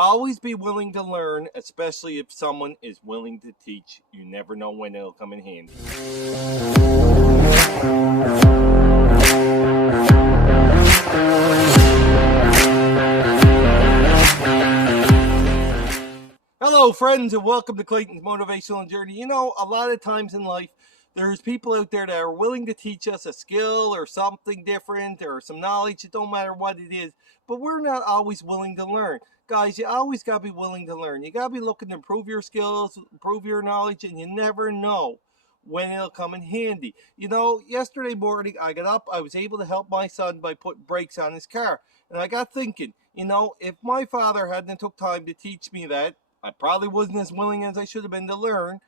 Always be willing to learn, especially if someone is willing to teach. You never know when it'll come in handy. Hello, friends, and welcome to Clayton's Motivational Journey. You know, a lot of times in life, there's people out there that are willing to teach us a skill or something different or some knowledge. It don't matter what it is, but we're not always willing to learn. Guys, you always got to be willing to learn. You got to be looking to improve your skills, improve your knowledge, and you never know when it'll come in handy. You know, yesterday morning I got up, I was able to help my son by putting brakes on his car. And I got thinking, you know, if my father hadn't took time to teach me that, I probably wasn't as willing as I should have been to learn.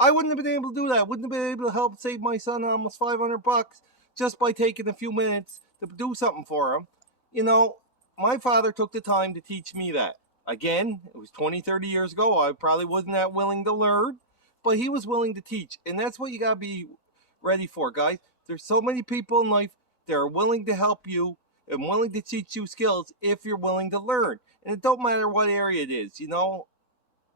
I wouldn't have been able to do that. I wouldn't have been able to help save my son almost $500 just by taking a few minutes to do something for him. You know, my father took the time to teach me that. Again, it was 20, 30 years ago. I probably wasn't that willing to learn, but he was willing to teach. And that's what you got to be ready for, guys. There's so many people in life that are willing to help you and willing to teach you skills if you're willing to learn. And it don't matter what area it is, you know.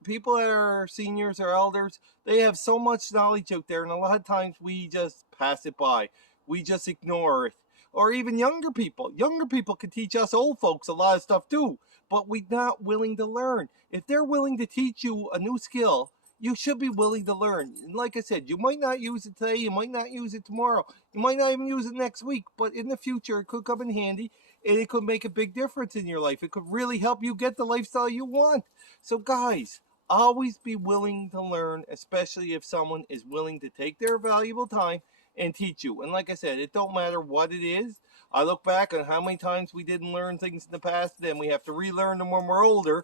People that are seniors or elders, they have so much knowledge out there, and a lot of times we just pass it by. We just ignore it. Or even younger people. Younger people can teach us old folks a lot of stuff too, but we're not willing to learn. If they're willing to teach you a new skill, you should be willing to learn. And like I said, you might not use it today, you might not use it tomorrow, you might not even use it next week, but in the future it could come in handy, and it could make a big difference in your life. It could really help you get the lifestyle you want. So guys, always be willing to learn, especially if someone is willing to take their valuable time and teach you. And like I said, it don't matter what it is. I look back on how many times we didn't learn things in the past, and we have to relearn them when we're older.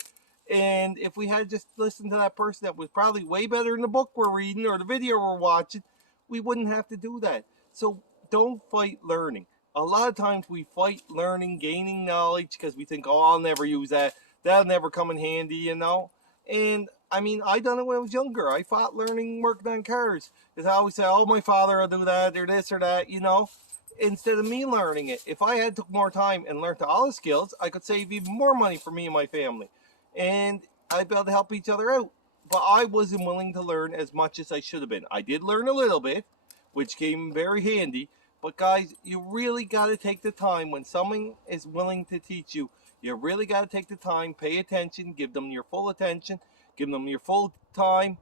And if we had just listened to that person that was probably way better in the book we're reading or the video we're watching, we wouldn't have to do that. So don't fight learning. A lot of times we fight learning, gaining knowledge, because we think, oh, I'll never use that. That'll never come in handy, you know. And I mean, I done it when I was younger. I fought learning working on cars. Because I always say, oh, my father will do that, or this or that, you know. Instead of me learning it, if I had took more time and learned all the skills, I could save even more money for me and my family. And I'd be able to help each other out. But I wasn't willing to learn as much as I should have been. I did learn a little bit, which came very handy. But guys, you really got to take the time when someone is willing to teach you. You really got to take the time, pay attention, give them your full attention, give them your full time,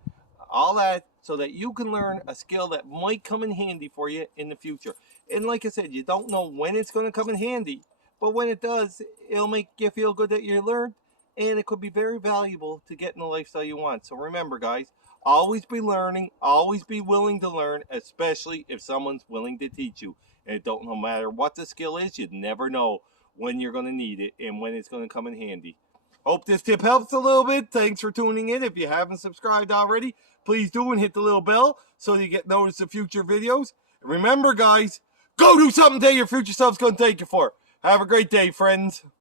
all that, so that you can learn a skill that might come in handy for you in the future. And like I said, you don't know when it's going to come in handy, but when it does, it'll make you feel good that you learned, and it could be very valuable to get in the lifestyle you want. So remember, guys, always be learning, always be willing to learn, especially if someone's willing to teach you. And it don't no matter what the skill is, you never know when you're going to need it and when it's going to come in handy. Hope this tip helps a little bit. Thanks for tuning in. If you haven't subscribed already, please do, and hit the little bell so you get notice of future videos. And remember, guys, go do something that your future self's going to thank you for. Have a great day, friends.